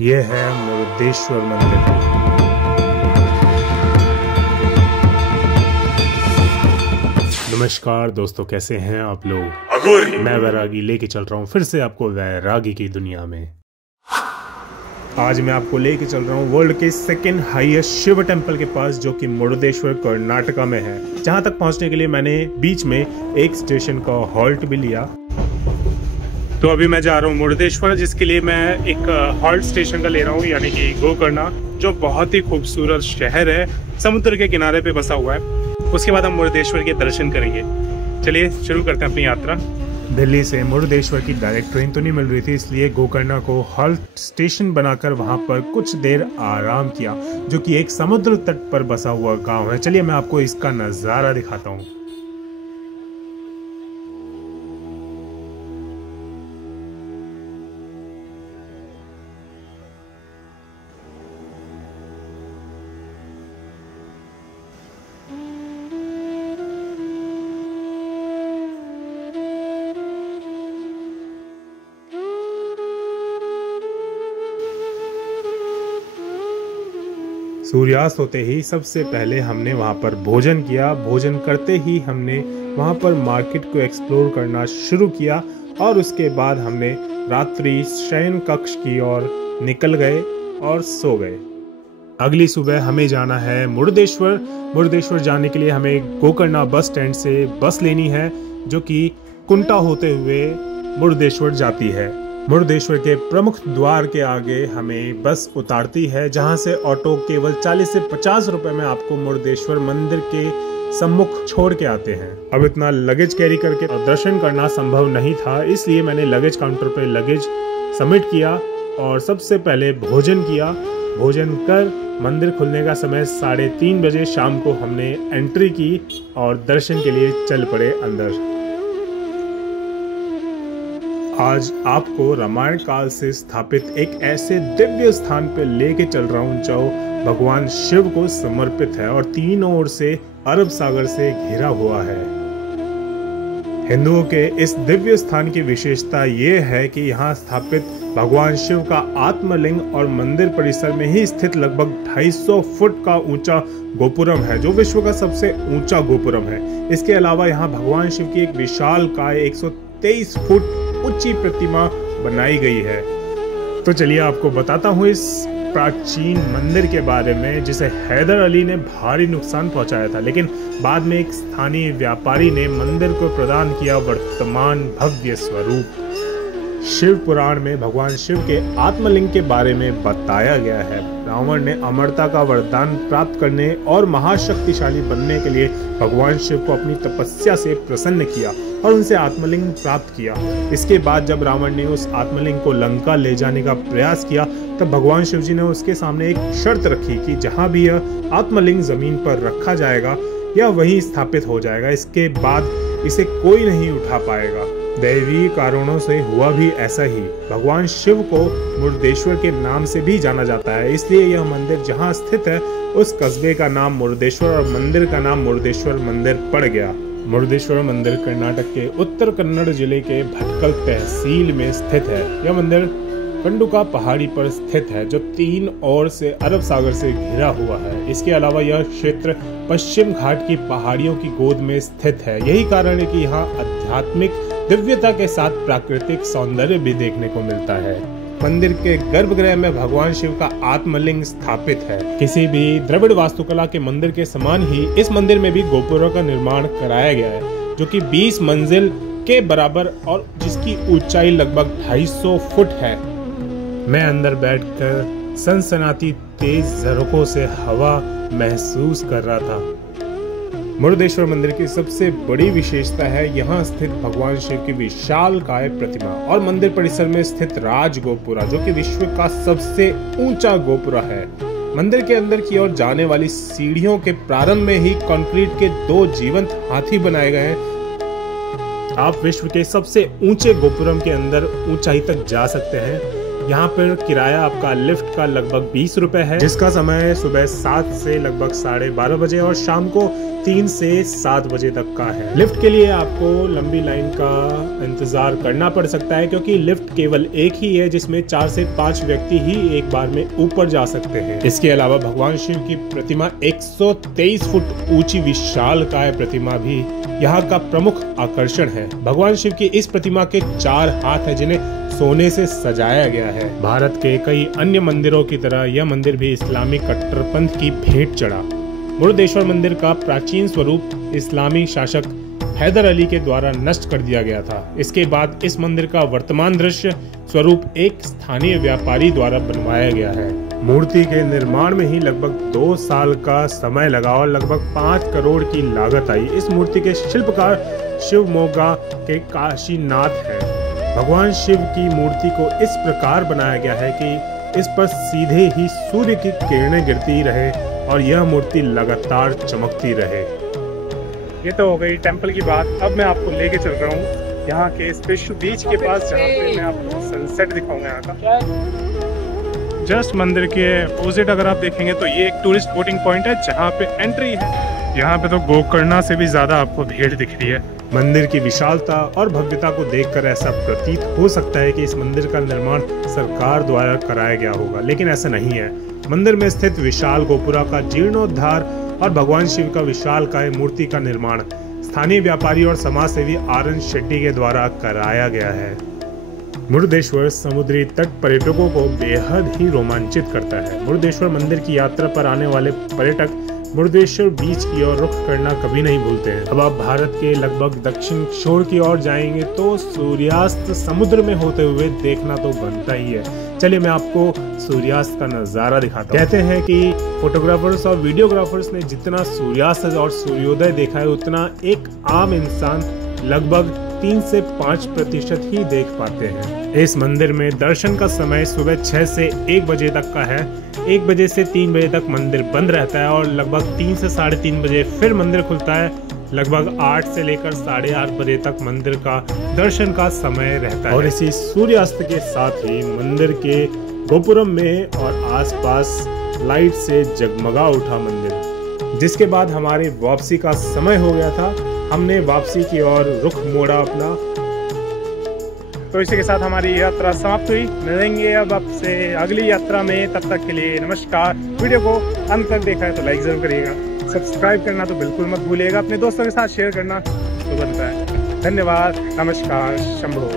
ये है मुरुदेश्वर मंदिर। नमस्कार दोस्तों, कैसे हैं आप लोग। मैं वैरागी लेके चल रहा हूँ फिर से आपको वैरागी की दुनिया में। आज मैं आपको लेके चल रहा हूँ वर्ल्ड के सेकंड हाईएस्ट शिव टेम्पल के पास, जो कि मुरुदेश्वर कर्नाटका में है। जहाँ तक पहुँचने के लिए मैंने बीच में एक स्टेशन का हॉल्ट भी लिया। तो अभी मैं जा रहा हूँ मुरुदेश्वर, जिसके लिए मैं एक हॉल्ट स्टेशन का ले रहा हूँ, यानी कि गोकर्णा, जो बहुत ही खूबसूरत शहर है, समुद्र के किनारे पे बसा हुआ है। उसके बाद हम मुरुदेश्वर के दर्शन करेंगे। चलिए शुरू करते हैं अपनी यात्रा। दिल्ली से मुरुदेश्वर की डायरेक्ट ट्रेन तो नहीं मिल रही थी, इसलिए गोकर्णा को हॉल्ट स्टेशन बनाकर वहां पर कुछ देर आराम किया, जो कि एक समुद्र तट पर बसा हुआ गाँव है। चलिए मैं आपको इसका नज़ारा दिखाता हूँ। सूर्यास्त होते ही सबसे पहले हमने वहाँ पर भोजन किया। भोजन करते ही हमने वहाँ पर मार्केट को एक्सप्लोर करना शुरू किया और उसके बाद हमने रात्रि शयन कक्ष की ओर निकल गए और सो गए। अगली सुबह हमें जाना है मुरुदेश्वर। मुरुदेश्वर जाने के लिए हमें गोकर्णा बस स्टैंड से बस लेनी है, जो कि कुंटा होते हुए मुरुदेश्वर जाती है। मुरुदेश्वर के प्रमुख द्वार के आगे हमें बस उतारती है, जहां से ऑटो केवल 40 से 50 रुपए में आपको मुरुदेश्वर मंदिर के सम्मुख छोड़ के आते हैं। अब इतना लगेज कैरी करके दर्शन करना संभव नहीं था, इसलिए मैंने लगेज काउंटर पे लगेज सबमिट किया और सबसे पहले भोजन किया। भोजन कर मंदिर खुलने का समय 3:30 बजे शाम को हमने एंट्री की और दर्शन के लिए चल पड़े अंदर। आज आपको रामायण काल से स्थापित एक ऐसे दिव्य स्थान पर लेके चल रहा हूँ, जो भगवान शिव को समर्पित है और तीनों ओर से अरब सागर से घिरा हुआ है। हिंदुओं के इस दिव्य स्थान की विशेषता ये है कि यहाँ स्थापित भगवान शिव का आत्मलिंग और मंदिर परिसर में ही स्थित लगभग 250 फुट का ऊंचा गोपुरम है, जो विश्व का सबसे ऊंचा गोपुरम है। इसके अलावा यहाँ भगवान शिव की एक विशालकाय 123 फुट ऊंची प्रतिमा बनाई गई है। तो चलिए आपको बताता हूँ इस प्राचीन मंदिर के बारे में, जिसे हैदर अली ने भारी नुकसान पहुंचाया था, लेकिन बाद में एक स्थानीय व्यापारी ने मंदिर को प्रदान किया वर्तमान भव्य स्वरूप। शिव पुराण में भगवान शिव के आत्मलिंग के बारे में बताया गया है। रावण ने अमरता का वरदान प्राप्त करने और महाशक्तिशाली बनने के लिए भगवान शिव को अपनी तपस्या से प्रसन्न किया और उनसे आत्मलिंग प्राप्त किया। इसके बाद जब रावण ने उस आत्मलिंग को लंका ले जाने का प्रयास किया, तब भगवान शिव जी ने उसके सामने एक शर्त रखी कि जहां भी यह आत्मलिंग जमीन पर रखा जाएगा, यह वहीं स्थापित हो जाएगा। इसके बाद इसे कोई नहीं उठा पाएगा। दैवीय कारणों से हुआ भी ऐसा ही। भगवान शिव को मुरुदेश्वर के नाम से भी जाना जाता है, इसलिए यह मंदिर जहां स्थित है उस कस्बे का नाम मुरुदेश्वर और मंदिर का नाम मुरुदेश्वर मंदिर पड़ गया। मुरुदेश्वर मंदिर कर्नाटक के उत्तर कन्नड़ जिले के भटकल तहसील में स्थित है। यह मंदिर कंडुका पहाड़ी पर स्थित है, जो 3 ओर से अरब सागर से घिरा हुआ है। इसके अलावा यह क्षेत्र पश्चिम घाट की पहाड़ियों की गोद में स्थित है। यही कारण है कि यहाँ आध्यात्मिक दिव्यता के साथ प्राकृतिक सौंदर्य भी देखने को मिलता है। मंदिर के गर्भगृह में भगवान शिव का आत्मलिंग स्थापित है। किसी भी द्रविड़ वास्तुकला के मंदिर के समान ही इस मंदिर में भी गोपुरों का निर्माण कराया गया है, जो कि 20 मंजिल के बराबर और जिसकी ऊंचाई लगभग 250 फुट है। मैं अंदर बैठकर सनसनाती तेज झरोकों से हवा महसूस कर रहा था। मुरुदेश्वर मंदिर की सबसे बड़ी विशेषता है यहाँ स्थित भगवान शिव की विशालकाय प्रतिमा और मंदिर परिसर में स्थित राज गोपुरा, जो कि विश्व का सबसे ऊंचा गोपुरा है। मंदिर के अंदर की ओर जाने वाली सीढ़ियों के प्रारंभ में ही कंक्रीट के 2 जीवंत हाथी बनाए गए हैं। आप विश्व के सबसे ऊंचे गोपुरम के अंदर ऊंचाई तक जा सकते हैं। यहाँ पर किराया आपका लिफ्ट का लगभग 20 रुपए है, जिसका समय सुबह 7 से लगभग 12:30 बजे और शाम को 3 से 7 बजे तक का है। लिफ्ट के लिए आपको लंबी लाइन का इंतजार करना पड़ सकता है, क्योंकि लिफ्ट केवल एक ही है जिसमें 4 से 5 व्यक्ति ही एक बार में ऊपर जा सकते हैं। इसके अलावा भगवान शिव की प्रतिमा 123 फुट ऊंची विशालकाय प्रतिमा भी यहाँ का प्रमुख आकर्षण है। भगवान शिव की इस प्रतिमा के 4 हाथ है जिन्हें सोने से सजाया गया है। भारत के कई अन्य मंदिरों की तरह यह मंदिर भी इस्लामी कट्टरपंथ की भेंट चढ़ा। मुरुदेश्वर मंदिर का प्राचीन स्वरूप इस्लामी शासक हैदर अली के द्वारा नष्ट कर दिया गया था। इसके बाद इस मंदिर का वर्तमान दृश्य स्वरूप एक स्थानीय व्यापारी द्वारा बनवाया गया है। मूर्ति के निर्माण में ही लगभग 2 साल का समय लगा और लगभग 5 करोड़ की लागत आई। इस मूर्ति के शिल्पकार शिवमोगा के काशीनाथ हैं। भगवान शिव की मूर्ति को इस प्रकार बनाया गया है कि इस पर सीधे ही सूर्य की किरणें गिरती रहे और यह मूर्ति लगातार चमकती रहे। ये तो हो गई टेंपल की बात। अब मैं आपको लेके चल रहा हूँ यहाँ के स्पेशल बीच के पास, जहाँ पे मैं आपको सनसेट दिखाऊंगा यहाँ का। जस्ट मंदिर के अपोजिट अगर आप देखेंगे तो ये एक टूरिस्ट बोटिंग पॉइंट है जहाँ पे एंट्री है। यहाँ पे तो गोकर्णा से भी ज्यादा आपको भीड़ दिख रही है। मंदिर की विशालता और भव्यता को देखकर ऐसा प्रतीत हो सकता है कि इस मंदिर का निर्माण सरकार द्वारा कराया गया होगा, लेकिन ऐसा नहीं है। मंदिर में स्थित विशाल गोपुरा का जीर्णोद्धार और भगवान शिव का विशालकाय मूर्ति का निर्माण स्थानीय व्यापारी और समाज सेवी आर.एन. शेट्टी के द्वारा कराया गया है। मुरुदेश्वर समुद्री तट पर्यटकों को बेहद ही रोमांचित करता है। मुरुदेश्वर मंदिर की यात्रा पर आने वाले पर्यटक मुरुदेश्वर बीच की ओर रुख करना कभी नहीं भूलते हैं। अब आप भारत के लगभग दक्षिण छोर की ओर जाएंगे तो सूर्यास्त समुद्र में होते हुए देखना तो बनता ही है। चलिए मैं आपको सूर्यास्त का नजारा दिखाता हूँ। कहते हैं कि फोटोग्राफर्स और वीडियोग्राफर्स ने जितना सूर्यास्त और सूर्योदय देखा है उतना एक आम इंसान लगभग 3 से 5% ही देख पाते हैं। इस मंदिर में दर्शन का समय सुबह 6 से 1 बजे तक का है। 1 बजे से 3 बजे तक मंदिर बंद रहता है और लगभग 3 से 3:30 बजे फिर मंदिर खुलता है। लगभग 8 से लेकर 8:30 बजे तक मंदिर का दर्शन का समय रहता है। और इसी सूर्यास्त के साथ ही मंदिर के गोपुरम में और आसपास लाइट से जगमगा उठा मंदिर। जिसके बाद हमारी वापसी का समय हो गया था। हमने वापसी की ओर रुख मोड़ा अपना। तो इसी के साथ हमारी यात्रा समाप्त हुई। मिलेंगे अब आपसे अगली यात्रा में, तब तक के लिए नमस्कार। वीडियो को अंत तक देखा है तो लाइक जरूर करिएगा, सब्सक्राइब करना तो बिल्कुल मत भूलिएगा, अपने दोस्तों के साथ शेयर करना तो बनता है। धन्यवाद, नमस्कार, शंभो।